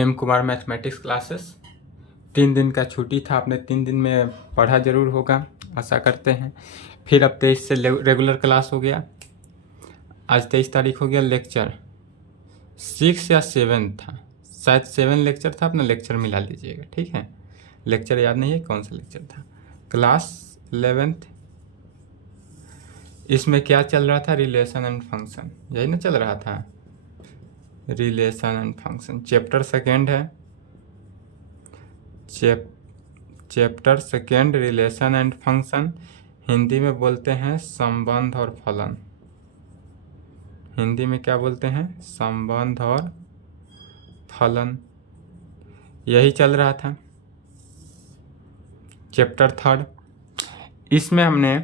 M Kumar mathematics classes. 3 दिन का छुट्टी था, आपने 3 दिन में पढ़ा ज़रूर होगा, आशा करते हैं। फिर अब 23 से रेगुलर क्लास हो गया। आज 23 तारीख हो गया। लेक्चर 6 या 7 था, शायद 7 लेक्चर था, अपना लेक्चर मिला लीजिएगा, ठीक है। लेक्चर याद नहीं है कौन सा लेक्चर था। क्लास 11th, इसमें क्या चल रहा था? रिलेशन एंड फंक्शन, यही ना चल रहा था, relation and function. Chapter second है, chapter second relation and function. Hindi में बोलते हैं संबंध और फलन। हिंदी में क्या बोलते हैं? संबंध और फलन, यही चल रहा था। चैप्टर थर्ड, इसमें हमने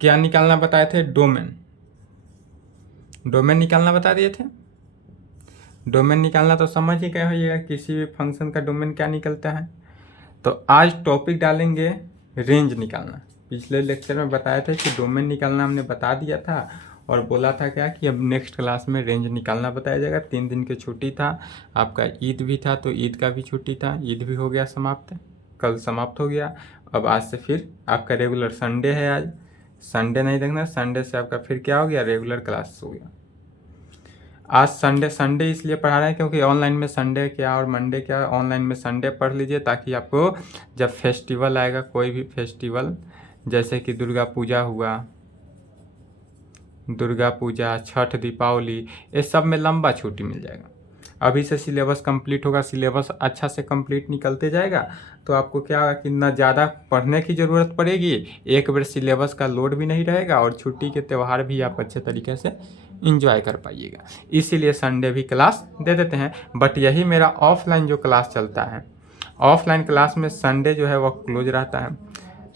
क्या निकालना बताए थे? डोमेन। डोमेन निकालना बता दिए थे। डोमेन निकालना तो समझ ही गए होइएगा, किसी भी फंक्शन का डोमेन क्या निकलता है। तो आज टॉपिक डालेंगे रेंज निकालना। पिछले लेक्चर में बताए थे कि डोमेन निकालना हमने बता दिया था और बोला था क्या कि अब नेक्स्ट क्लास में रेंज निकालना बताया जाएगा। 3 दिन की छुट्टी था, आपका ईद भी था तो ईद का भी छुट्टी था, ईद भी हो गया समाप्त, कल समाप्त हो गया। अब आज से फिर आपका रेगुलर संडे है। आज संडे नहीं देखना, संडे से आपका फिर क्या हो गया? रेगुलर क्लास हो गया। आज संडे इसलिए पढ़ा रहे हैं क्योंकि ऑनलाइन में संडे क्या और मंडे क्या, ऑनलाइन में संडे पढ़ लीजिए ताकि आपको जब फेस्टिवल आएगा, कोई भी फेस्टिवल जैसे कि दुर्गा पूजा हुआ, दुर्गा पूजा, छठ, दीपावली, ये सब में लंबा छुट्टी मिल जाएगा। अभी से सिलेबस कंप्लीट होगा, सिलेबस अच्छा से कंप्लीट निकलते जाएगा तो आपको क्या होगा कि ना ज़्यादा पढ़ने की ज़रूरत पड़ेगी, एक बार सिलेबस का लोड भी नहीं रहेगा और छुट्टी के त्यौहार भी आप अच्छे तरीके से इंजॉय कर पाइएगा। इसीलिए संडे भी क्लास दे देते हैं। बट यही मेरा ऑफलाइन जो क्लास चलता है, ऑफलाइन क्लास में संडे जो है वह क्लोज रहता है,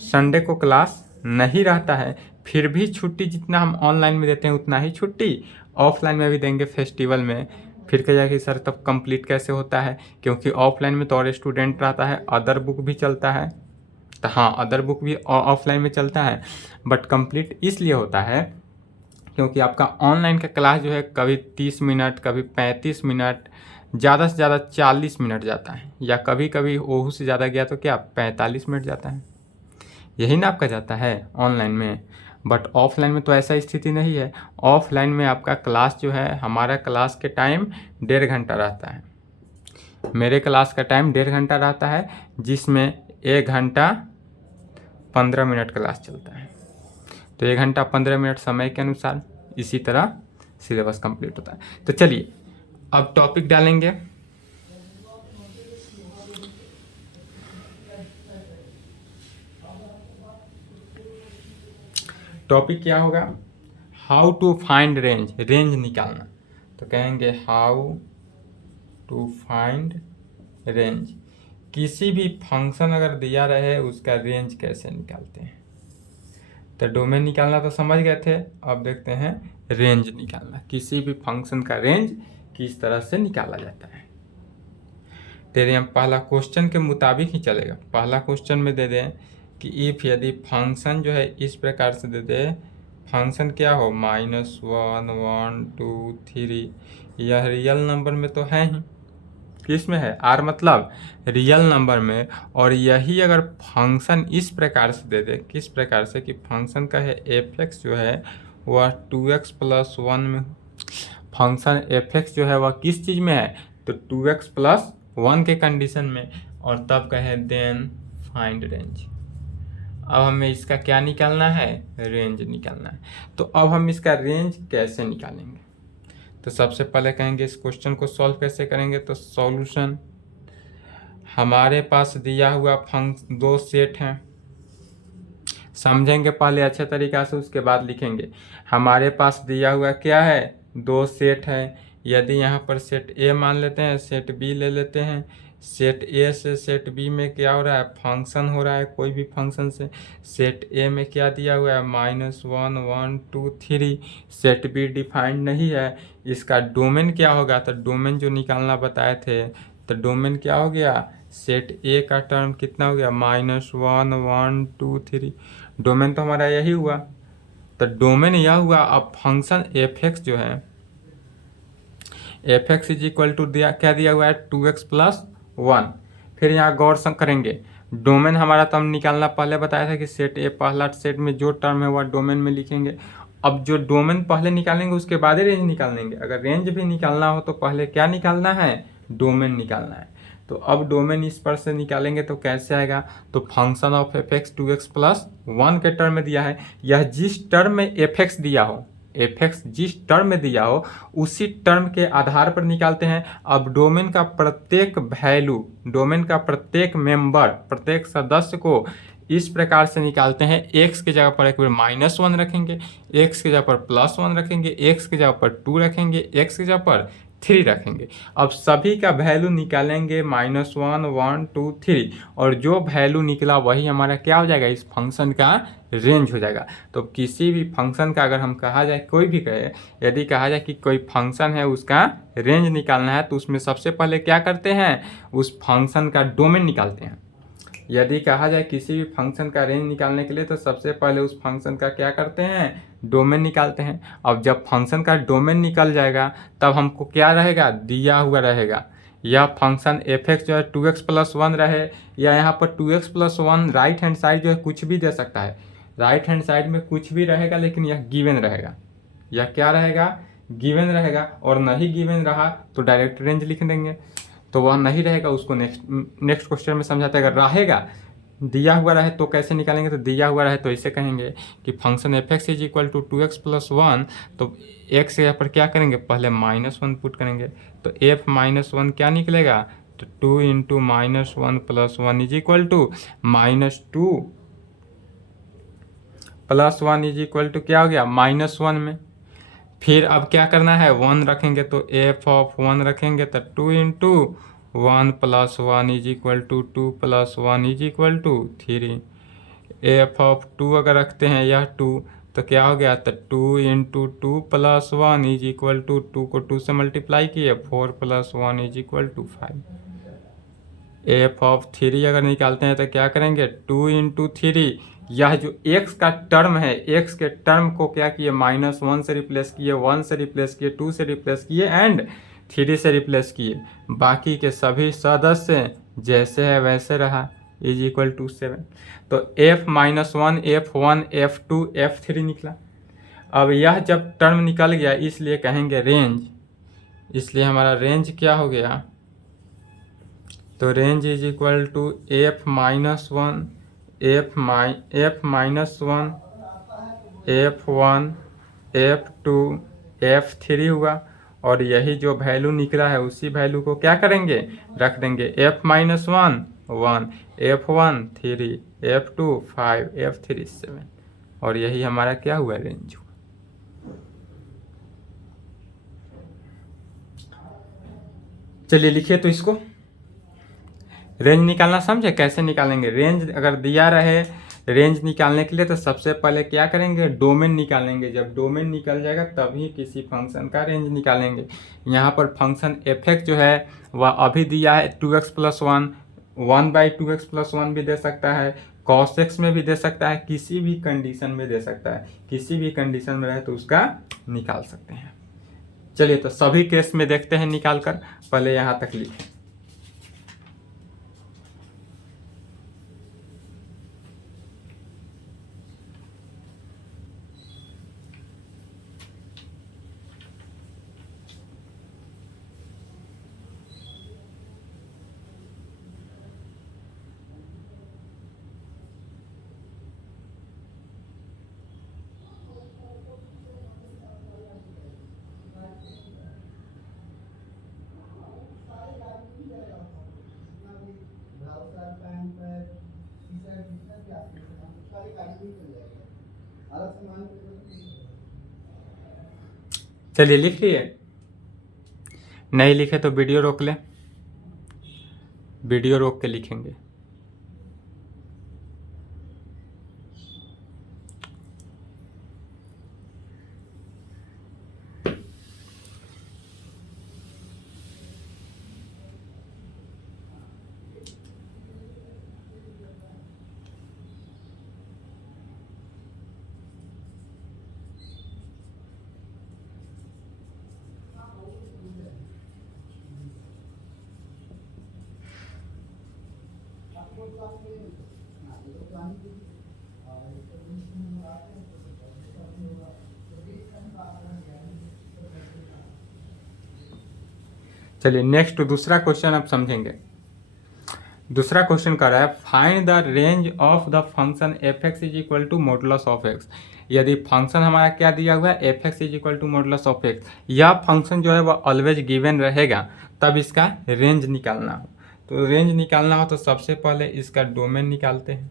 संडे को क्लास नहीं रहता है। फिर भी छुट्टी जितना हम ऑनलाइन में देते हैं उतना ही छुट्टी ऑफलाइन में भी देंगे फेस्टिवल में। फिर कहेगा कि सर तब कंप्लीट कैसे होता है? क्योंकि ऑफलाइन में तो और स्टूडेंट रहता है, अदर बुक भी चलता है। तो हाँ, अदर बुक भी ऑफलाइन में चलता है, बट कंप्लीट इसलिए होता है क्योंकि आपका ऑनलाइन का क्लास जो है कभी 30 मिनट, कभी 35 मिनट, ज़्यादा से ज़्यादा 40 मिनट जाता है, या कभी कभी ओहू से ज़्यादा गया तो क्या 45 मिनट जाता है। यही ना आपका जाता है ऑनलाइन में। बट ऑफलाइन में तो ऐसा स्थिति नहीं है। ऑफलाइन में आपका क्लास जो है, हमारा क्लास के टाइम 1.5 घंटा रहता है। मेरे क्लास का टाइम 1.5 घंटा रहता है, जिसमें 1 घंटा 15 मिनट क्लास चलता है। तो 1 घंटा 15 मिनट समय के अनुसार इसी तरह सिलेबस कंप्लीट होता है। तो चलिए अब टॉपिक डालेंगे। टॉपिक क्या होगा? How to find range, range निकालना। तो कहेंगे हाउ टू फाइंड रेंज। किसी भी फंक्शन अगर दिया रहे उसका रेंज कैसे निकालते हैं। तो डोमेन निकालना तो समझ गए थे, अब देखते हैं रेंज निकालना। किसी भी फंक्शन का रेंज किस तरह से निकाला जाता है। तेरे हम पहला क्वेश्चन के मुताबिक ही चलेगा। पहला क्वेश्चन में दे दें कि इफ़, यदि फंक्शन जो है इस प्रकार से दे दे, फंक्शन क्या हो -1 1 2 3, यह रियल नंबर में तो है ही, किस में है? आर मतलब रियल नंबर में। और यही अगर फंक्शन इस प्रकार से दे दे, किस प्रकार से कि फंक्शन का है f(x) जो है वह 2x + 1 में, फंक्शन f(x) जो है वह किस चीज़ में है? तो 2x + 1 के कंडीशन में। और तब कहे देन फाइंड रेंज। अब हमें इसका क्या निकालना है? रेंज निकालना है। तो अब हम इसका रेंज कैसे निकालेंगे? तो सबसे पहले कहेंगे इस क्वेश्चन को सॉल्व कैसे करेंगे। तो सॉल्यूशन, हमारे पास दिया हुआ दो सेट हैं, समझेंगे पहले अच्छे तरीक़ा से, उसके बाद लिखेंगे। हमारे पास दिया हुआ क्या है? 2 सेट है। यदि यहाँ पर सेट ए मान लेते हैं, सेट बी ले लेते हैं। सेट ए से सेट बी में क्या हो रहा है? फंक्शन हो रहा है कोई भी फंक्शन से। सेट ए में क्या दिया हुआ है? -1 1 2 3। सेट बी डिफाइंड नहीं है। इसका डोमेन क्या होगा? तो डोमेन जो निकालना बताए थे, तो डोमेन क्या हो गया? सेट ए का टर्म कितना हो गया? -1 1 2 3। डोमेन तो हमारा यही हुआ। तो डोमेन यह हुआ। अब फंक्शन f(x) जो है, F X is equal to दिया क्या दिया हुआ है 2x+1। फिर यहाँ गौर से करेंगे डोमेन हमारा तो हम निकालना पहले बताया था कि सेट ए पहला सेट में जो टर्म है वह डोमेन में लिखेंगे। अब जो डोमेन पहले निकालेंगे उसके बाद ही रेंज निकालेंगे। अगर रेंज भी निकालना हो तो पहले क्या निकालना है, डोमेन निकालना है। तो अब डोमेन इस पर से निकालेंगे तो कैसे आएगा, तो function of F x 2x+1 के टर्म में दिया है। यह जिस टर्म में एफ एक्स दिया हो, एफ एक्स जिस टर्म में दिया हो उसी टर्म के आधार पर निकालते हैं। अब डोमेन का प्रत्येक वैल्यू, डोमेन का प्रत्येक मेंबर, प्रत्येक सदस्य को इस प्रकार से निकालते हैं। एक्स की जगह पर एक बार -1 रखेंगे, एक्स की जगह पर +1 रखेंगे, एक्स की जगह पर 2 रखेंगे, एक्स की जगह पर 3 रखेंगे। अब सभी का वैल्यू निकालेंगे -1, 1, 2, 3 और जो वैल्यू निकला वही हमारा क्या हो जाएगा, इस फंक्शन का रेंज हो जाएगा। तो किसी भी फंक्शन का अगर हम कहा जाए, कोई भी कहे, यदि कहा जाए कि कोई फंक्शन है उसका रेंज निकालना है तो उसमें सबसे पहले क्या करते हैं, उस फंक्शन का डोमेन निकालते हैं। यदि कहा जाए किसी भी फंक्शन का रेंज निकालने के लिए तो सबसे पहले उस फंक्शन का क्या करते हैं, डोमेन निकालते हैं। अब जब फंक्शन का डोमेन निकल जाएगा तब हमको क्या रहेगा, दिया हुआ रहेगा यह फंक्शन एफ एक्स जो है 2x+1 रहे, या यहाँ पर 2x+1 राइट हैंड साइड जो है कुछ भी दे सकता है। राइट हैंड साइड में कुछ भी रहेगा लेकिन यह गिवन रहेगा। यह क्या रहेगा, गिवन रहेगा। और नहीं गिवन रहा तो डायरेक्ट रेंज लिख देंगे। तो वह नहीं रहेगा उसको नेक्स्ट क्वेश्चन में समझाते हैं। अगर रहेगा, दिया हुआ रहे तो कैसे निकालेंगे, तो दिया हुआ रहे तो ऐसे कहेंगे कि function F X is equal to 2x+1, तो एक्स यहाँ पर क्या करेंगे, पहले -1 पुट करेंगे तो f -1 क्या निकलेगा, तो 2 into -1 + 1 is equal to -2 + 1 is equal to क्या हो गया, -1 में। फिर अब क्या करना है, 1 रखेंगे तो एफ ऑफ 1 रखेंगे तो 2 into 1 + 1 is equal to 2 + 1 is equal to 3। F of 2 अगर रखते हैं यह 2 तो क्या हो गया, तो 2 इंटू 2 + 1 इज इक्वल टू 2 को 2 से मल्टीप्लाई किए 4 + 1 is equal to 5। F of 3 अगर निकालते हैं तो क्या करेंगे, 2 इंटू 3, यह जो x का टर्म है, x के टर्म को क्या किए, -1 से रिप्लेस किए, 1 से रिप्लेस किए, 2 से रिप्लेस किए एंड 3 से रिप्लेस किए। बाकी के सभी सदस्य जैसे है वैसे रहा, इज इक्वल टू 7। तो f -1, f1, f2, f3 निकला। अब यह जब टर्म निकल गया इसलिए कहेंगे रेंज, इसलिए हमारा रेंज क्या हो गया, तो range is equal to f -1, f-1, f1, f2, f3 हुआ। और यही जो वैल्यू निकला है उसी वैल्यू को क्या करेंगे, रख देंगे f -1 1, f1 3, f2 5, f3 7 और यही हमारा क्या हुआ, रेंज हुआ। चलिए लिखिए तो इसको, रेंज निकालना समझे कैसे निकालेंगे। रेंज अगर दिया रहे रेंज निकालने के लिए तो सबसे पहले क्या करेंगे, डोमेन निकालेंगे। जब डोमेन निकल जाएगा तभी किसी फंक्शन का रेंज निकालेंगे। यहाँ पर फंक्शन एफ एक्स जो है वह अभी दिया है 2x+1, 1/2x+1 भी दे सकता है, cos x में भी दे सकता है, किसी भी कंडीशन में दे सकता है। किसी भी कंडीशन में रहे तो उसका निकाल सकते हैं। चलिए तो सभी केस में देखते हैं निकाल कर, पहले यहाँ तक लिखें। चलिए लिख लिए, नहीं लिखे तो वीडियो रोक लें, वीडियो रोक के लिखेंगे। चलिए नेक्स्ट दूसरा क्वेश्चन आप समझेंगे। दूसरा क्वेश्चन कर रहा है find the range of the function F X is equal to modulus of X. यदि फंक्शन हमारा क्या दिया हुआ है F X is equal to modulus of X, यह फंक्शन जो है वह ऑलवेज गिवन रहेगा, तब इसका रेंज निकालना हो। तो रेंज निकालना हो तो सबसे पहले इसका डोमेन निकालते हैं।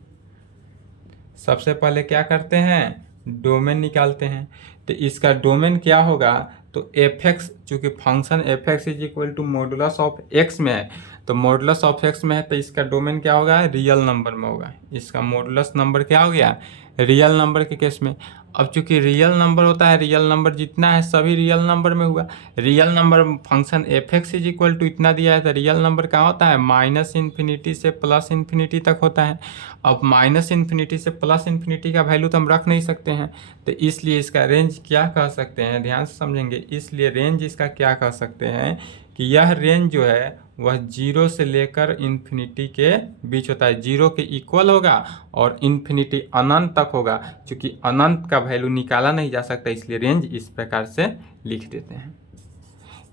सबसे पहले क्या करते हैं, डोमेन निकालते हैं। तो इसका डोमेन क्या होगा, तो एफ एक्स, चूँकि function F X is equal to modulus of X में है, तो मॉडुलस ऑफ एक्स में है तो इसका डोमेन क्या होगा, रियल नंबर में होगा। इसका मॉडुलस नंबर क्या हो गया, रियल नंबर के केस में। अब चूंकि रियल नंबर होता है, रियल नंबर जितना है सभी रियल नंबर में हुआ। Real number function F X is equal to इतना दिया है, तो रियल नंबर कहाँ होता है, माइनस इन्फिनिटी से प्लस इन्फिनिटी तक होता है। अब माइनस इन्फिनिटी से प्लस इन्फिनिटी का वैल्यू तो हम रख नहीं सकते हैं, तो इसलिए इसका रेंज क्या कह सकते हैं, ध्यान से समझेंगे। इसलिए रेंज इसका क्या कह सकते हैं कि यह रेंज जो है वह 0 से लेकर इन्फिनिटी के बीच होता है। 0 के इक्वल होगा और इन्फिनिटी अनंत तक होगा। क्योंकि अनंत का वैल्यू निकाला नहीं जा सकता, इसलिए रेंज इस प्रकार से लिख देते हैं।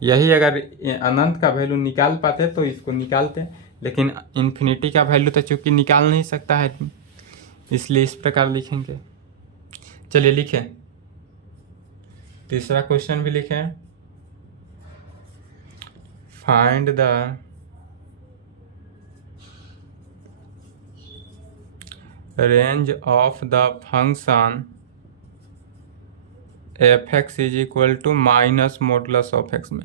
यही अगर अनंत का वैल्यू निकाल पाते तो इसको निकालते, लेकिन इन्फिनिटी का वैल्यू तो चूँकि निकाल नहीं सकता है, इसलिए इस प्रकार लिखेंगे। चलिए लिखें, तीसरा क्वेश्चन भी लिखें। Find the range of the function F X is equal to minus modulus of X में।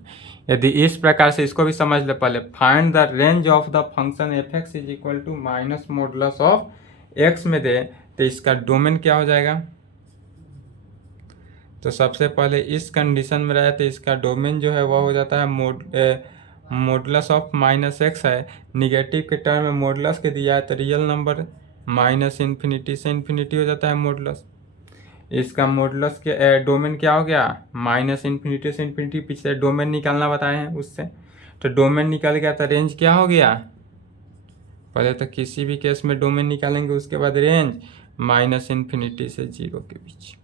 यदि इस प्रकार से, इसको भी समझ ले पहले, find the range of the function F X is equal to minus modulus of X में दे, तो इसका डोमेन क्या हो जाएगा। तो सबसे पहले इस कंडीशन में रहे तो इसका डोमेन जो है वह हो जाता है मॉडुलस ऑफ माइनस एक्स है। निगेटिव के टर्म में मॉडुलस के दिया है तो रियल नंबर माइनस इन्फिनिटी से इन्फिनिटी हो जाता है मॉडुलस। इसका मॉडुलस के डोमेन क्या हो गया, माइनस इन्फिनिटी से इन्फिनिटी, पिछले डोमेन निकालना बताए हैं उससे, तो डोमेन निकल गया तो रेंज क्या हो गया। पहले तो किसी भी केस में डोमेन निकालेंगे, उसके बाद रेंज माइनस इन्फिनिटी से 0 के बीच।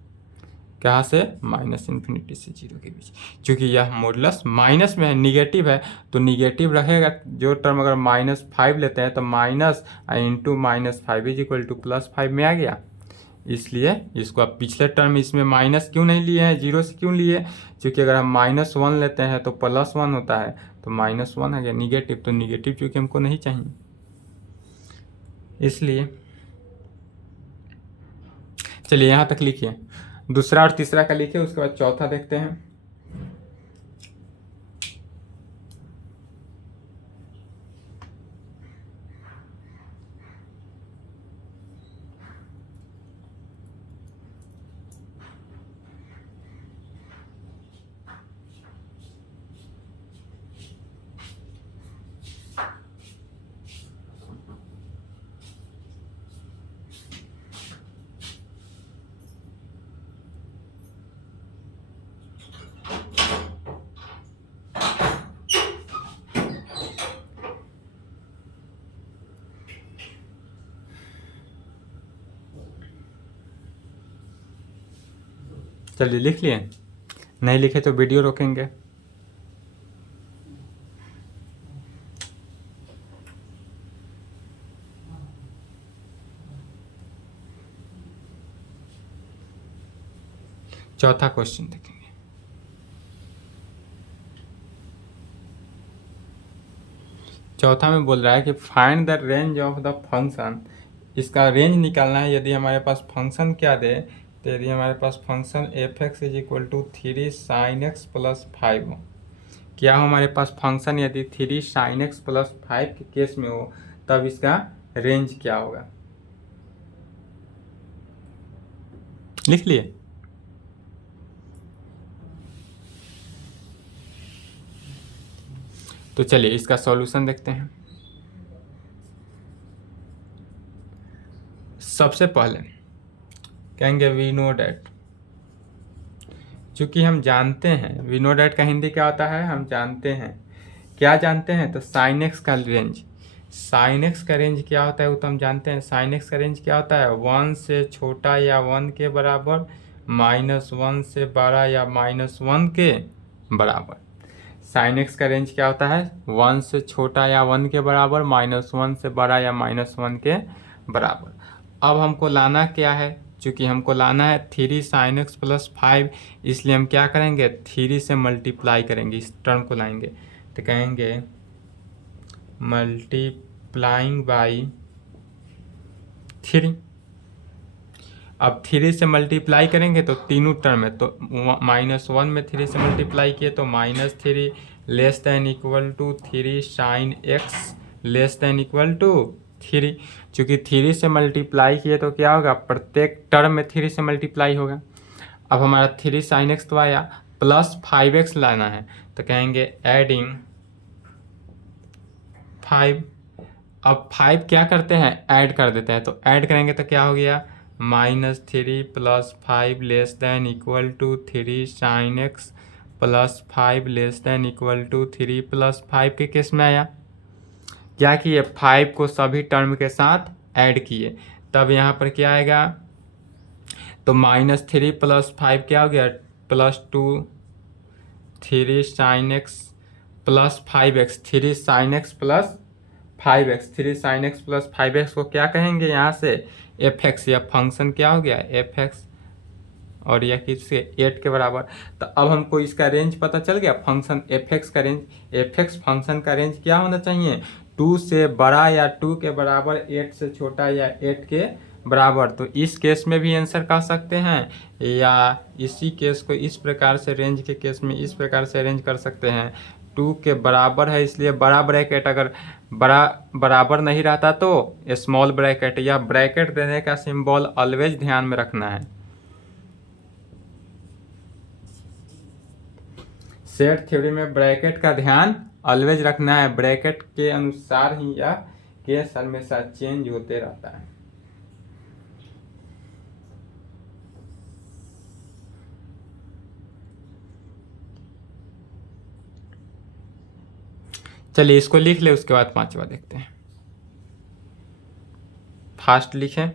कहाँ से, माइनस इन्फिनिटी से 0 के बीच। चूँकि यह मॉडुलस माइनस में है, निगेटिव है, तो निगेटिव रहेगा। जो टर्म अगर -5 लेते हैं तो minus into -5 is equal to +5 में आ गया। इसलिए इसको आप पिछले टर्म इसमें माइनस क्यों नहीं लिए हैं, 0 से क्यों लिए, क्योंकि अगर हम -1 लेते हैं तो +1 होता है, तो -1 आ गया निगेटिव, तो निगेटिव चूँकि हमको नहीं चाहिए, इसलिए। चलिए यहाँ तक लिखिए, दूसरा और तीसरा का लिखिए, उसके बाद चौथा देखते हैं। चलिए लिख लिए, नहीं लिखे तो वीडियो रोकेंगे। चौथा क्वेश्चन देखेंगे। चौथा में बोल रहा है कि find the range of the function, इसका रेंज निकालना है। यदि हमारे पास फंक्शन क्या दे, तो यदि हमारे पास function F X is equal to 3 sin x + 5 हो, क्या हो हमारे पास फंक्शन यदि 3 sin x + 5 के केस में हो, तब इसका रेंज क्या होगा, लिख लिए। तो चलिए इसका सॉल्यूशन देखते हैं। सबसे पहले कहेंगे वी नो डैट, चूँकि हम जानते हैं, वी नो डैट का हिंदी क्या होता है, हम जानते हैं। क्या जानते हैं, तो sin x का रेंज, साइन एक्स का रेंज क्या होता है वो तो हम जानते हैं। साइन एक्स का रेंज क्या होता है, 1 से छोटा या 1 के बराबर, -1 से बड़ा या -1 के बराबर। साइन एक्स का रेंज क्या होता है, 1 से छोटा या 1 के बराबर, -1 से बड़ा या -1 के बराबर। अब हमको लाना क्या है, चूँकि हमको लाना है 3 sin x + 5, इसलिए हम क्या करेंगे, 3 से मल्टीप्लाई करेंगे, इस टर्म को लाएंगे। तो कहेंगे मल्टीप्लाइंग बाई 3। अब 3 से मल्टीप्लाई करेंगे तो तीनों टर्म है, तो -1 में 3 से मल्टीप्लाई किए तो -3 less than equal to 3 sin x less than equal to 3। चूँकि 3 से मल्टीप्लाई किए तो क्या होगा, प्रत्येक टर्म में 3 से मल्टीप्लाई होगा। अब हमारा 3 sin x तो आया, प्लस 5x लाना है, तो कहेंगे एडिंग 5। अब 5 क्या करते हैं, ऐड कर देते हैं, तो ऐड करेंगे तो क्या हो गया, -3 + 5 less than equal to 3 sin x + 5 less than equal to 3 + 5 के केस में आया। क्या किए, 5 को सभी टर्म के साथ ऐड किए, तब यहाँ पर क्या आएगा, तो -3 + 5 क्या हो गया, +2 3 sin x + 5x, 3 sin x + 5x, 3 sin x + 5x को क्या कहेंगे यहाँ से, fx, या फंक्शन क्या हो गया fx, और यह किससे 8 के बराबर। तो अब हमको इसका रेंज पता चल गया, फंक्शन fx का रेंज, fx फंक्शन का रेंज क्या होना चाहिए, 2 से बड़ा या 2 के बराबर, 8 से छोटा या 8 के बराबर। तो इस केस में भी आंसर कह सकते हैं, या इसी केस को इस प्रकार से, रेंज के केस में इस प्रकार से अरेंज कर सकते हैं, 2 के बराबर है इसलिए बड़ा ब्रैकेट, अगर बड़ा बराबर नहीं रहता तो स्मॉल ब्रैकेट, या ब्रैकेट देने का सिंबल ऑलवेज ध्यान में रखना है। सेट थ्योरी में ब्रैकेट का ध्यान ऑलवेज रखना है, ब्रैकेट के अनुसार ही यह केस हमेशा चेंज होते रहता है। चलिए इसको लिख ले, उसके बाद पांचवा देखते हैं। फास्ट लिखें।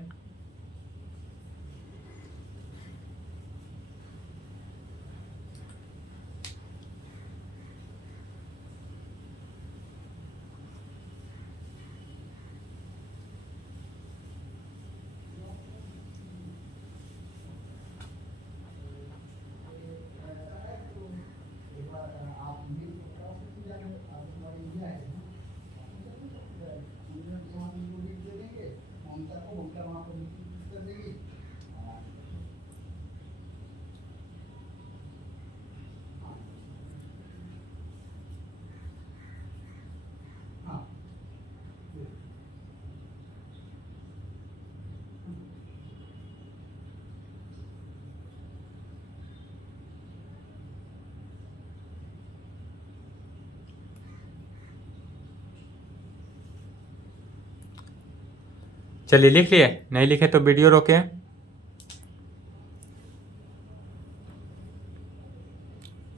चलिए लिख लिए, नहीं लिखे तो वीडियो रोके।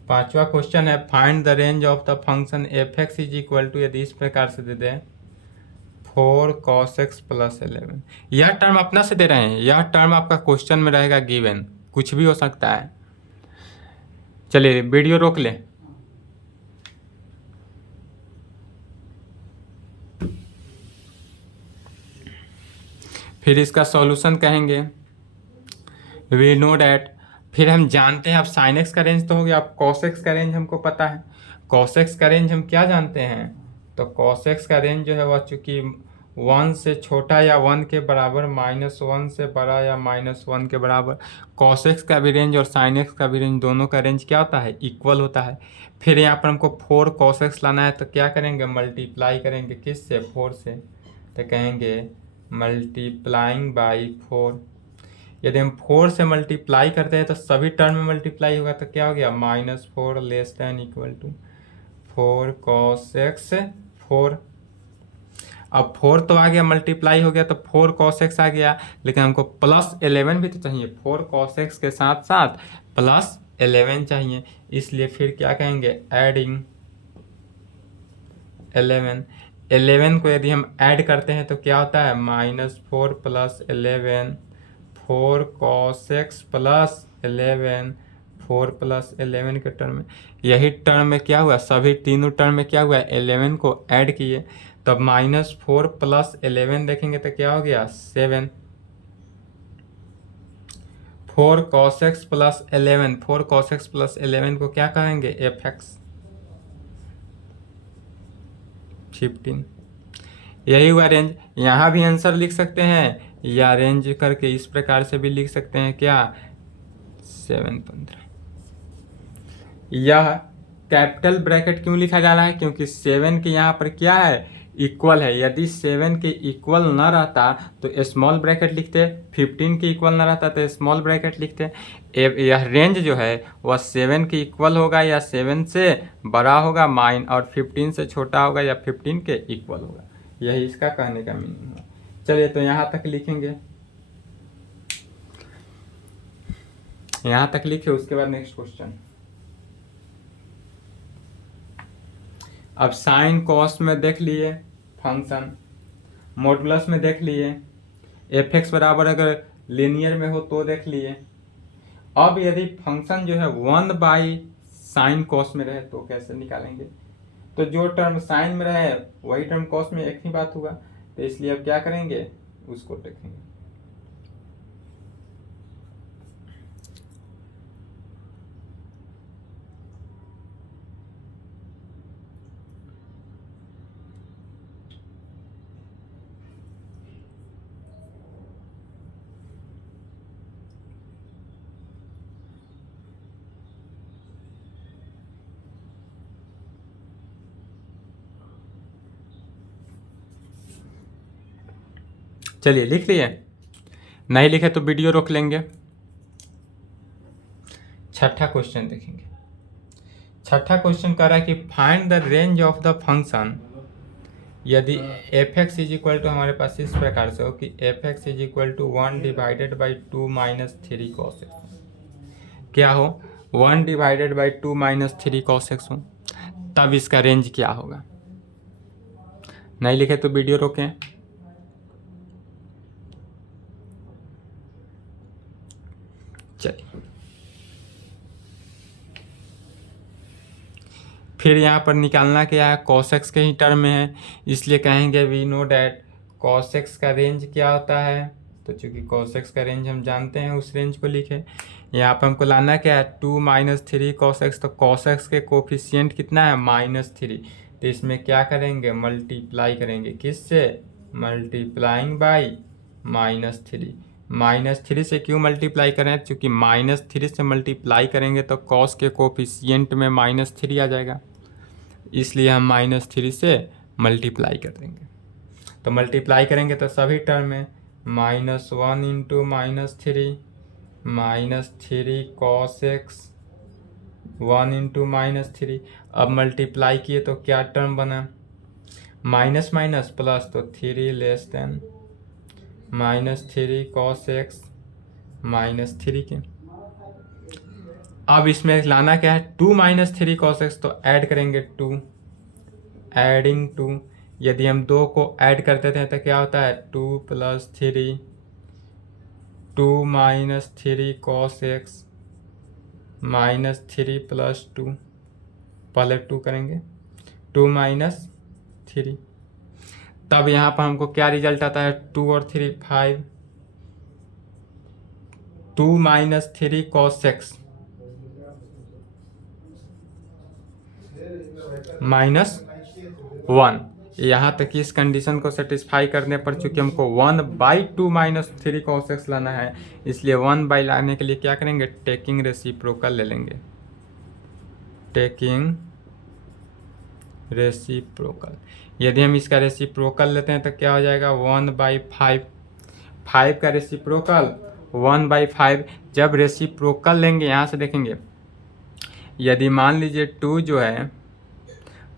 पांचवा क्वेश्चन है, find the range of the function fx is equal to, यदि इस प्रकार से दे दें 4 cos x + 11। यह टर्म अपना से दे रहे हैं, यह टर्म आपका क्वेश्चन में रहेगा गिवन, कुछ भी हो सकता है। चलिए वीडियो रोक ले। फिर इसका सॉल्यूशन कहेंगे, वी नो डैट, फिर हम जानते हैं, अब साइन एक्स का रेंज तो हो गया, अब कॉस एक्स का रेंज हमको पता है। कॉस एक्स का रेंज हम क्या जानते हैं, तो कॉस एक्स का रेंज जो है वह चूँकि 1 से छोटा या 1 के बराबर, -1 से बड़ा या -1 के बराबर। कॉस एक्स का भी रेंज और साइन एक्स का भी रेंज, दोनों का रेंज क्या होता है, इक्वल होता है। फिर यहाँ पर हमको 4 cos x लाना है, तो क्या करेंगे, मल्टीप्लाई करेंगे किससे, 4 से, तो कहेंगे मल्टीप्लाइंग बाई 4। यदि हम 4 से मल्टीप्लाई करते हैं तो सभी टर्म में मल्टीप्लाई होगा, तो क्या हो गया, -4 less than equal to 4 cos x 4। अब 4 तो आ गया, मल्टीप्लाई हो गया, तो 4 cos x आ गया, लेकिन हमको +11 भी तो चाहिए, 4 cos x के साथ साथ +11 चाहिए, इसलिए फिर क्या कहेंगे, एडिंग 11। 11 को यदि हम ऐड करते हैं तो क्या होता है -4 + 11 4 cos x + 11 4 + 11 के टर्म में, यही टर्म में क्या हुआ, सभी तीनों टर्म में क्या हुआ 11 को ऐड किए, तब -4 + 11 देखेंगे तो क्या हो गया 7 4 cos x + 11 4 cos x + 11 को क्या कहेंगे fx 15। यही हुआ रेंज। यहाँ भी आंसर लिख सकते हैं या रेंज करके इस प्रकार से भी लिख सकते हैं क्या 7-15। यह कैपिटल ब्रैकेट क्यों लिखा जा रहा है, क्योंकि 7 के यहाँ पर क्या है इक्वल है। यदि 7 के इक्वल ना रहता तो स्मॉल ब्रैकेट लिखते, 15 के इक्वल ना रहता तो स्मॉल ब्रैकेट लिखते। यह रेंज जो है वह 7 के इक्वल होगा या 7 से बड़ा होगा और 15 से छोटा होगा या 15 के इक्वल होगा। यही इसका कहने का मीनिंग है। चलिए तो यहाँ तक लिखेंगे, यहाँ तक लिखे, उसके बाद नेक्स्ट क्वेश्चन। अब साइन कॉस में देख लिए फंक्शन, मॉडुलस में देख लिए, fx बराबर अगर लीनियर में हो तो देख लिए। अब यदि फंक्शन जो है 1/sin कॉस में रहे तो कैसे निकालेंगे, तो जो टर्म साइन में रहे वही टर्म कॉस में एक ही बात होगा, तो इसलिए अब क्या करेंगे उसको देखेंगे। चलिए लिख लिए, नहीं लिखे तो वीडियो रोक लेंगे। छठा क्वेश्चन देखेंगे। छठा क्वेश्चन कह रहा है कि find the range of the function यदि fx = हमारे पास इस प्रकार से हो कि fx = 1/2 - 3 cos x, क्या हो 1/2 - 3 cos x हो, तब इसका रेंज क्या होगा। नहीं लिखे तो वीडियो रोकें। चलिए फिर यहाँ पर निकालना क्या है, cos x के ही टर्म में है, इसलिए कहेंगे we know that cos x का रेंज क्या होता है। तो चूंकि cos x का रेंज हम जानते हैं उस रेंज को लिखे। यहाँ पर हमको लाना क्या है 2 - 3 cos x, तो cos x के कोफिशिएंट कितना है -3, तो इसमें क्या करेंगे मल्टीप्लाई करेंगे, किससे मल्टीप्लाइंग बाई -3। -3 से क्यों मल्टीप्लाई करें, क्योंकि -3 से मल्टीप्लाई करेंगे तो cos के कोफिशिएंट में -3 आ जाएगा, इसलिए हम -3 से मल्टीप्लाई कर देंगे। तो मल्टीप्लाई करेंगे तो सभी टर्म में -1 × -3 cos x 1 × -3। अब मल्टीप्लाई किए तो क्या टर्म बना माइनस माइनस प्लस, तो 3 <, -3 cos x -3 के। अब इसमें लाना क्या है 2 - 3 cos x, तो ऐड करेंगे 2, एडिंग 2। यदि हम 2 को ऐड करते थे तो क्या होता है 2 + 3 2 - 3 cos x -3 + 2, पहले 2 करेंगे 2 - 3, तब यहाँ पर हमको क्या रिजल्ट आता है 2 और 3 5, 2 - 3 cos x -1। यहाँ तक इस कंडीशन को सेटिस्फाई करने पर चूंकि हमको 1/2 - 3 cos x लाना है, इसलिए 1 लाने के लिए क्या करेंगे टेकिंग रेसिप्रोकल ले लेंगे, टेकिंग रेसिप्रोकल। यदि हम इसका रेसिप्रोकल लेते हैं तो क्या हो जाएगा 1/5, 5 का रेसिप्रोकल 1/5। जब रेसिप्रोकल लेंगे यहाँ से देखेंगे, यदि मान लीजिए 2 जो है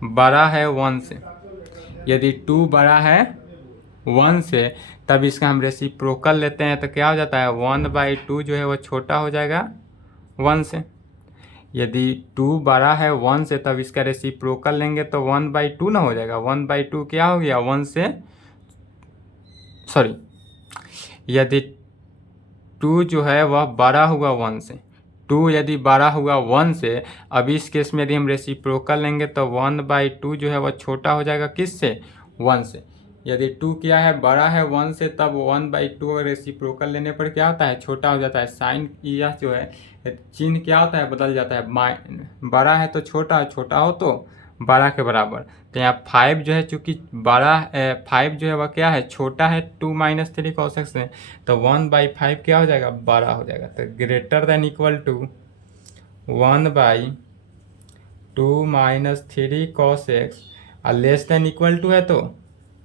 बड़ा है 1 से, यदि 2 बड़ा है 1 से, तब इसका हम रेसिप्रोकल लेते हैं तो क्या हो जाता है 1/2 जो है वो छोटा हो जाएगा 1 से। यदि 2 बड़ा है 1 से तब इसका रेसिप्रोकल लेंगे तो 1/2 ना हो जाएगा। 1/2 क्या हो गया, 1 से सॉरी, यदि 2 जो है वह बड़ा हुआ 1 से, 2 यदि बड़ा हुआ 1 से, अब इस केस में यदि हम रेसिप्रोकल लेंगे तो 1/2 जो है वह छोटा हो जाएगा किससे, 1 से। यदि 2 क्या है, बड़ा है 1 से, तब 1/2 रेसिप्रोकल लेने पर क्या होता है, छोटा हो जाता है। साइन यह जो है चिन्ह क्या होता है, बदल जाता है। बड़ा है तो छोटा, छोटा हो तो बड़ा के बराबर। तो यहाँ 5 जो है चूँकि बड़ा 5 जो है वह क्या है, छोटा है 2 - 3 cos x से, तो 1/5 क्या हो जाएगा, बड़ा हो जाएगा। तो greater than equal to 1/2 - 3 cos x, और लेस देन इक्वल टू है तो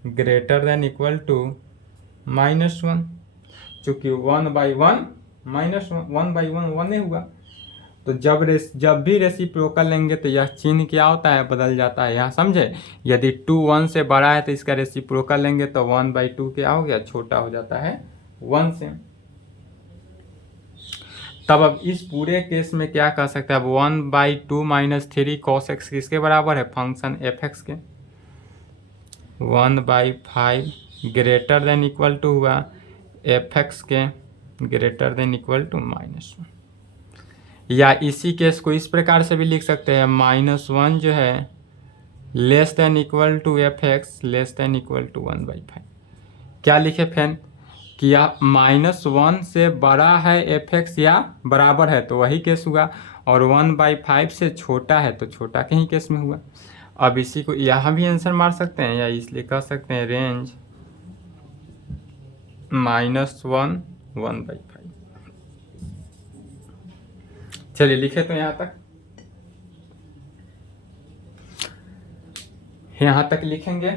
ग्रेटर देन इक्वल टू -1, चूँकि 1/1 -1 1 नहीं हुआ। तो जब भी रेसिप्रोकल लेंगे तो यह चिन्ह क्या होता है, बदल जाता है। यहाँ समझे, यदि 2 1 से बड़ा है तो इसका रेसिप्रोकल लेंगे तो 1/2 क्या हो गया, छोटा हो जाता है 1 से। तब अब इस पूरे केस में क्या कह सकते हैं, अब 1/2 - 3 cos x किसके बराबर है, फंक्शन f(x) के। 1/5 ग्रेटर देन इक्वल टू हुआ f(x) के ग्रेटर देन इक्वल टू -1। या इसी केस को इस प्रकार से भी लिख सकते हैं, -1 जो है less than equal to f(x) less than equal to 1/5। क्या लिखे फैन, कि यह -1 से बड़ा है f(x) या बराबर है तो वही केस हुआ, और 1/5 से छोटा है तो छोटा के ही केस में हुआ। अब इसी को यहाँ भी आंसर मार सकते हैं, या इसलिए कह सकते हैं रेंज -1 1/5। चलिए लिखे तो यहाँ तक लिखेंगे।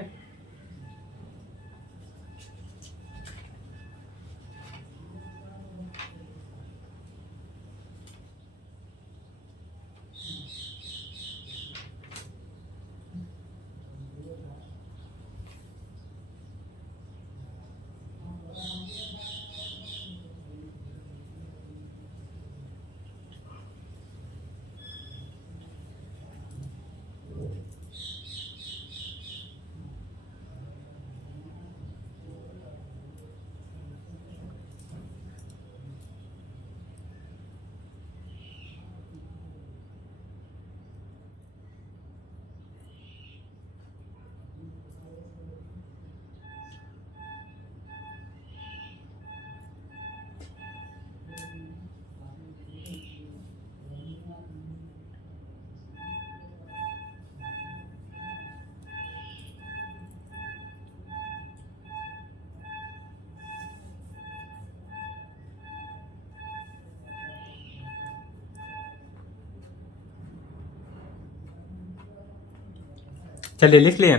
चलिए लिख लिए,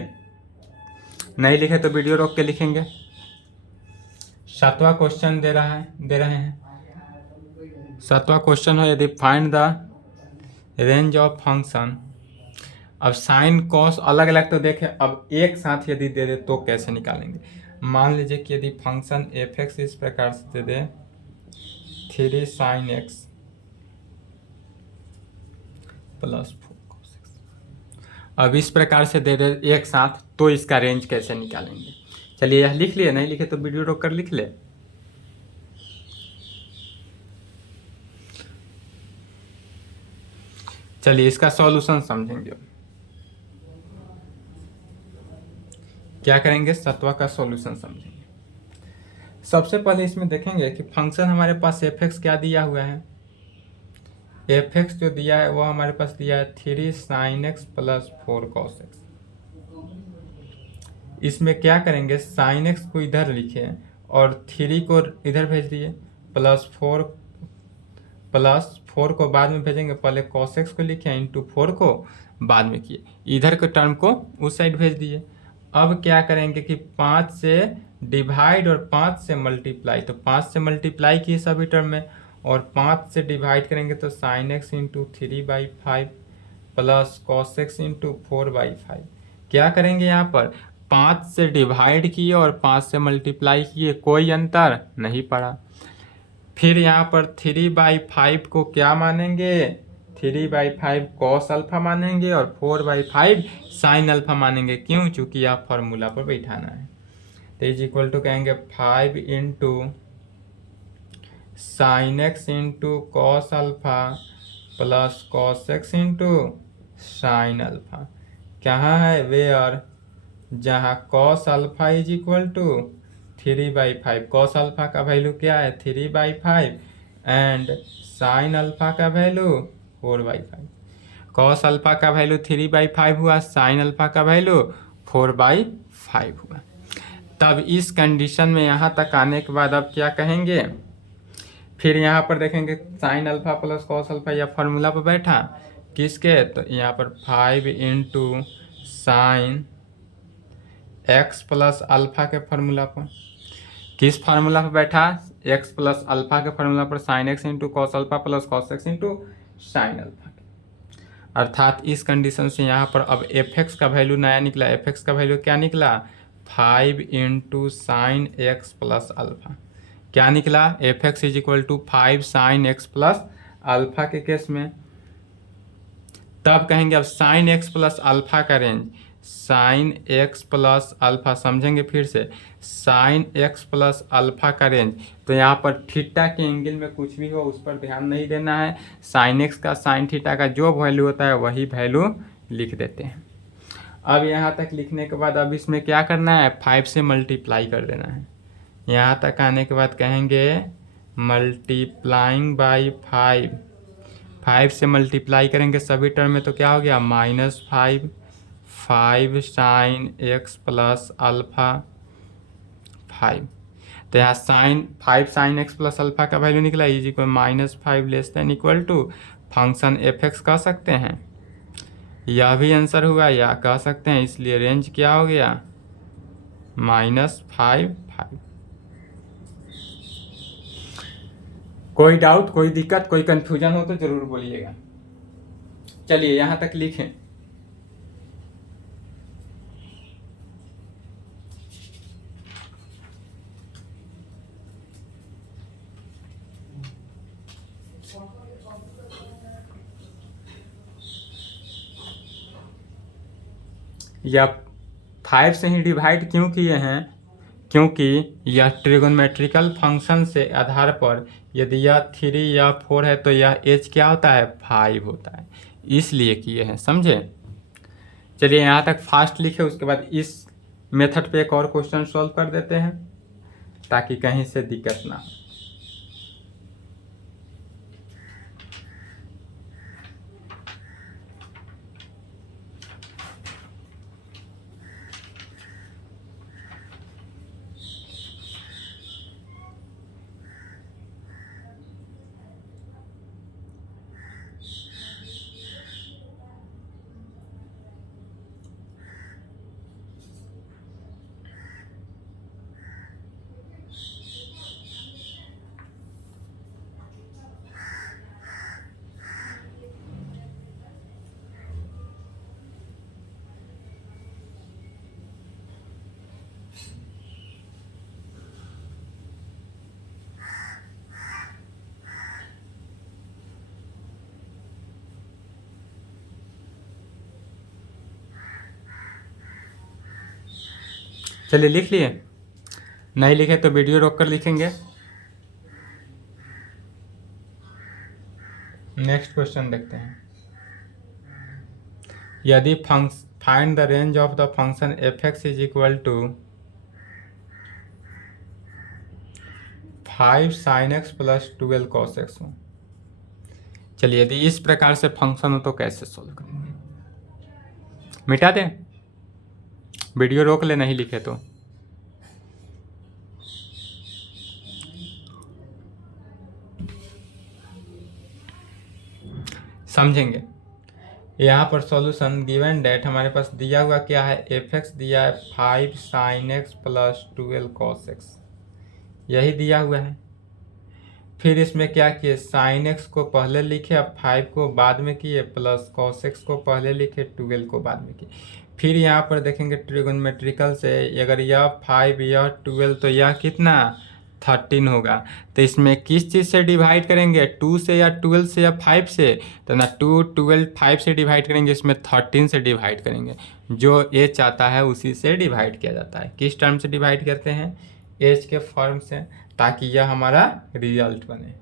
नहीं लिखे तो वीडियो रोक के लिखेंगे। 7वां क्वेश्चन दे रहे हैं। 7वां क्वेश्चन है, यदि find the range of function. अब साइन कॉस अलग अलग तो देखें, अब एक साथ यदि दे दे तो कैसे निकालेंगे। मान लीजिए कि यदि फंक्शन f(x) इस प्रकार से दे दे 3 sin x + 4 cos x, अब इस प्रकार से दे दे एक साथ, तो इसका रेंज कैसे निकालेंगे। चलिए यह लिख लिए, नहीं लिखे तो वीडियो रोक कर लिख ले। चलिए इसका सॉल्यूशन समझेंगे। क्या करेंगे, 7वां का सॉल्यूशन समझेंगे। सबसे पहले इसमें देखेंगे कि फंक्शन हमारे पास f(x) क्या दिया हुआ है। f(x) जो दिया है वो हमारे पास दिया है 3 sin x + 4 cos x। इसमें क्या करेंगे, sin x को इधर लिखे और 3 को इधर भेज दिए, +4 को बाद में भेजेंगे, पहले cos x को लिखे इंटू 4 को बाद में किए, इधर के टर्म को उस साइड भेज दिए। अब क्या करेंगे कि 5 से डिवाइड और 5 से मल्टीप्लाई, तो 5 से मल्टीप्लाई किए सभी टर्म में, और 5 से डिवाइड करेंगे तो sin x into 3/5 + cos x into 4/5। क्या करेंगे, यहाँ पर 5 से डिवाइड किए और 5 से मल्टीप्लाई किए, कोई अंतर नहीं पड़ा। फिर यहाँ पर 3/5 को क्या मानेंगे, 3/5 कॉस अल्फा मानेंगे और 4/5 साइन अल्फा मानेंगे। क्यों? चूंकि आप फॉर्मूला पर बैठाना है। तो इज इक्वल टू कहेंगे 5 इंटू sine x into cos alpha plus cos x into sine alpha. कहाँ है? वेयर, जहाँ cos alpha is equal to 3/5। Cos alpha का वैल्यू क्या है? 3/5 एंड साइन अल्फा का वैल्यू 4/5। कॉस अल्फा का वैल्यू 3/5 हुआ, साइन अल्फा का वैल्यू 4/5 हुआ। तब इस कंडीशन में यहाँ तक आने के बाद अब क्या कहेंगे? फिर यहाँ पर देखेंगे sine alpha plus cos alpha या फॉर्मूला पर बैठा किसके? तो यहाँ पर 5 इंटू साइन एक्स प्लस अल्फा के फॉर्मूला पर। किस फार्मूला पर बैठा? एक्स प्लस अल्फा के फार्मूला पर, sine x into cos alpha plus cos x into sine alpha. अर्थात इस कंडीशन से यहाँ पर अब एफ एक्स का वैल्यू नया निकला। एफ एक्स का वैल्यू क्या निकला? 5 इंटू साइन एक्स प्लस अल्फा। क्या निकला? F X is equal to 5 sine x plus alpha के केस में। तब कहेंगे अब साइन एक्स प्लस अल्फा का range, sine x plus alpha, समझेंगे फिर से, साइन एक्स प्लस अल्फा का रेंज। तो यहाँ पर थीटा के एंगल में कुछ भी हो उस पर ध्यान नहीं देना है। साइन एक्स का साइन थीटा का जो वैल्यू होता है वही वैल्यू लिख देते हैं। अब यहाँ तक लिखने के बाद अब इसमें क्या करना है? 5 से मल्टीप्लाई कर देना है। यहाँ तक आने के बाद कहेंगे मल्टीप्लाइंग बाई 5 से मल्टीप्लाई करेंगे सभी टर्म में, तो क्या हो गया? -5 5 साइन एक्स प्लस अल्फा 5। तो यहाँ sine 5 sine x plus alpha का वैल्यू निकला is equal -5 less than equal to function F X कह सकते हैं। यह भी आंसर हुआ या कह सकते हैं, इसलिए रेंज क्या हो गया? -5 5। कोई डाउट, कोई दिक्कत, कोई कंफ्यूजन हो तो जरूर बोलिएगा। चलिए यहाँ तक लिखें। या 5 से ही डिवाइड क्यों किए हैं? क्योंकि यह ट्रिगोनमेट्रिकल फंक्शन से आधार पर यदि यह 3 या 4 है तो यह एच क्या होता है? 5 होता है, इसलिए किए हैं। समझे? चलिए यहाँ तक फास्ट लिखे, उसके बाद इस मेथड पे एक और क्वेश्चन सॉल्व कर देते हैं ताकि कहीं से दिक्कत ना हो। चलिए लिख लिए, नहीं लिखे तो वीडियो रोक कर लिखेंगे। नेक्स्ट क्वेश्चन देखते हैं। यदि find the range of the function F X is equal to 5 sine x plus 12 cos X हो। चलिए यदि इस प्रकार से फंक्शन हो तो कैसे सोल्व करेंगे? मिटा दें, वीडियो रोक ले नहीं लिखे तो। समझेंगे। यहाँ पर सॉल्यूशन गिवन डेट हमारे पास दिया हुआ क्या है? एफ एक्स दिया है 5 sine x plus 12 cos x, यही दिया हुआ है। फिर इसमें क्या किए? साइन एक्स को पहले लिखे, अब 5 को बाद में किए, प्लस कॉस एक्स को पहले लिखे, 12 को बाद में किए। फिर यहाँ पर देखेंगे ट्रिगोनमेट्रिकल से, अगर यह 5 यह 12 तो यह कितना? 13 होगा। तो इसमें किस चीज़ से डिवाइड करेंगे, 2 से या 12 से या 5 से? तो ना 2, 12, 5 से डिवाइड करेंगे, इसमें 13 से डिवाइड करेंगे। जो एच आता है उसी से डिवाइड किया जाता है। किस टर्म से डिवाइड करते हैं? एच के फॉर्म से, ताकि यह हमारा रिजल्ट बने।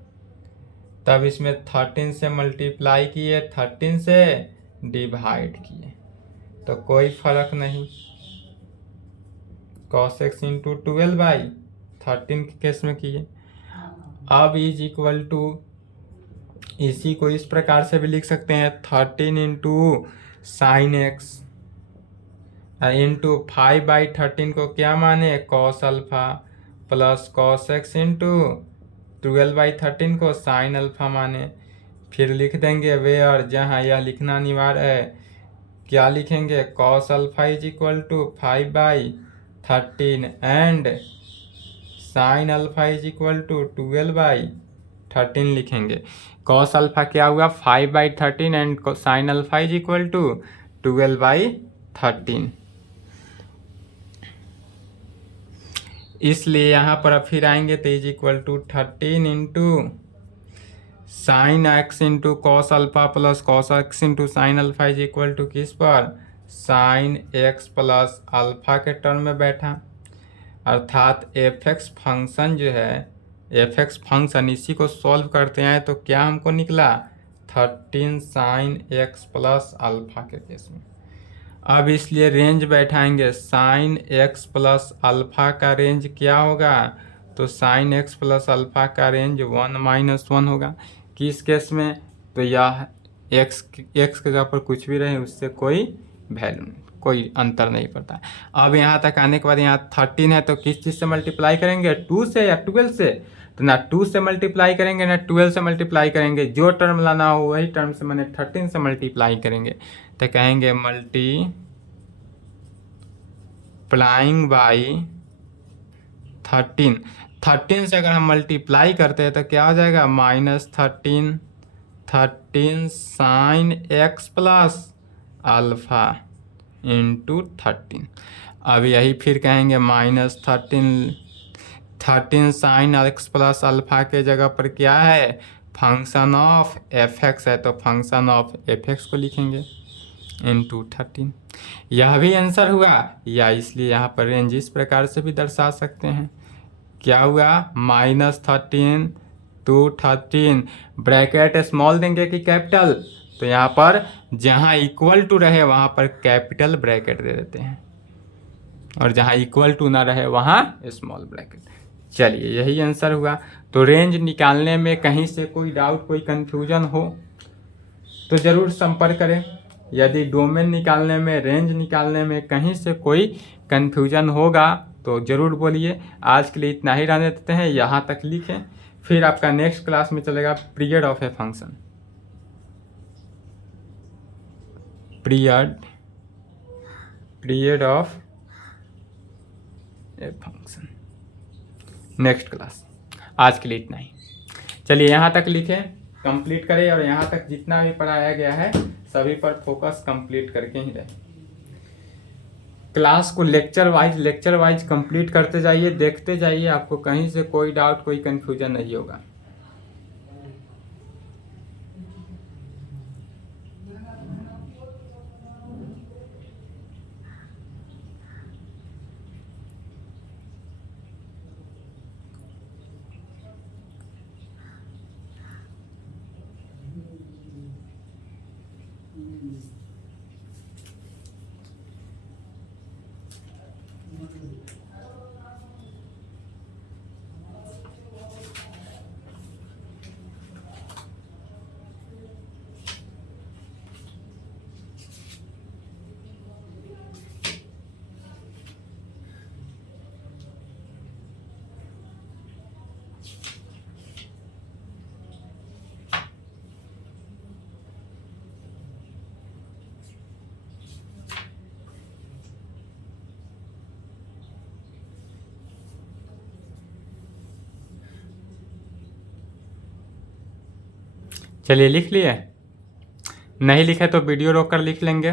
तब इसमें 13 से मल्टीप्लाई किए, 13 से डिवाइड किए, तो कोई फर्क नहीं। cos x इंटू 12/13 के केस में किए। अब इज इक्वल टू, इसी को इस प्रकार से भी लिख सकते हैं, 13 इंटू साइन एक्स इंटू 5/13 को क्या माने, cos alpha, plus cos x into 12/13 को साइन अल्फा माने। फिर लिख देंगे वेयर, जहाँ यह लिखना अनिवार्य है, क्या लिखेंगे, cos alpha is equal to 5/13 and sine alpha is equal to 12/13 लिखेंगे। cos अल्फा क्या हुआ, 5/13 and sine alpha is equal to 12/13। इसलिए यहाँ पर अब फिर आएंगे तो is equal to 13 into sine x into cos alpha plus cos x into sine alpha is equal to किस पर, साइन एक्स प्लस अल्फा के टर्म में बैठा। अर्थात एफ एक्स फंक्शन जो है, एफ एक्स फंक्शन, इसी को सॉल्व करते हैं तो क्या हमको निकला, 13 साइन एक्स प्लस अल्फा के केस में। अब इसलिए रेंज बैठाएंगे, साइन एक्स प्लस अल्फा का रेंज क्या होगा, तो साइन एक्स प्लस अल्फा का रेंज 1 - 1 होगा। किस केस में, तो यह एक्स के जगह पर कुछ भी रहे उससे कोई वैल्यू नहीं, कोई अंतर नहीं पड़ता। अब यहाँ तक आने के बाद यहाँ 13 है तो किस चीज़ से मल्टीप्लाई करेंगे, 2 से या 12 से? तो ना 2 से मल्टीप्लाई करेंगे ना 12 से मल्टीप्लाई करेंगे, जो टर्म लाना हो वही टर्म से मैंने 13 से मल्टीप्लाई करेंगे। तो कहेंगे मल्टीप्लाइंग बाई 13 से अगर हम मल्टीप्लाई करते हैं तो क्या हो जाएगा, -13 sine x plus alpha into 13। अब यही फिर कहेंगे -13 साइन एक्स प्लस अल्फा के जगह पर क्या है, फंक्शन ऑफ एफ एक्स है, तो फंक्शन ऑफ एफ एक्स को लिखेंगे इंटू 13। यह भी आंसर हुआ, या इसलिए यहाँ पर रेंज इस प्रकार से भी दर्शा सकते हैं। क्या हुआ, -13 to 13, ब्रैकेट स्मॉल देंगे कि कैपिटल, तो यहाँ पर जहाँ इक्वल टू रहे वहाँ पर कैपिटल ब्रैकेट दे देते हैं, और जहाँ इक्वल टू ना रहे वहाँ स्मॉल ब्रैकेट। चलिए यही आंसर हुआ। तो रेंज निकालने में कहीं से कोई डाउट, कोई कन्फ्यूजन हो तो ज़रूर संपर्क करें। यदि डोमेन निकालने में, रेंज निकालने में कहीं से कोई कन्फ्यूजन होगा तो ज़रूर बोलिए। आज के लिए इतना ही रहने देते हैं, यहाँ तक लिखें। फिर आपका नेक्स्ट क्लास में चलेगा period of a function, period of a function, next class. आज के लिए इतना ही। चलिए यहाँ तक लिखें, कंप्लीट करें, और यहाँ तक जितना भी पढ़ाया गया है सभी पर फोकस कंप्लीट करके ही रहें। क्लास को लेक्चर वाइज कंप्लीट करते जाइए, देखते जाइए, आपको कहीं से कोई डाउट, कोई कन्फ्यूजन नहीं होगा। चलिए लिख लिए, नहीं लिखे तो वीडियो रोक कर लिख लेंगे।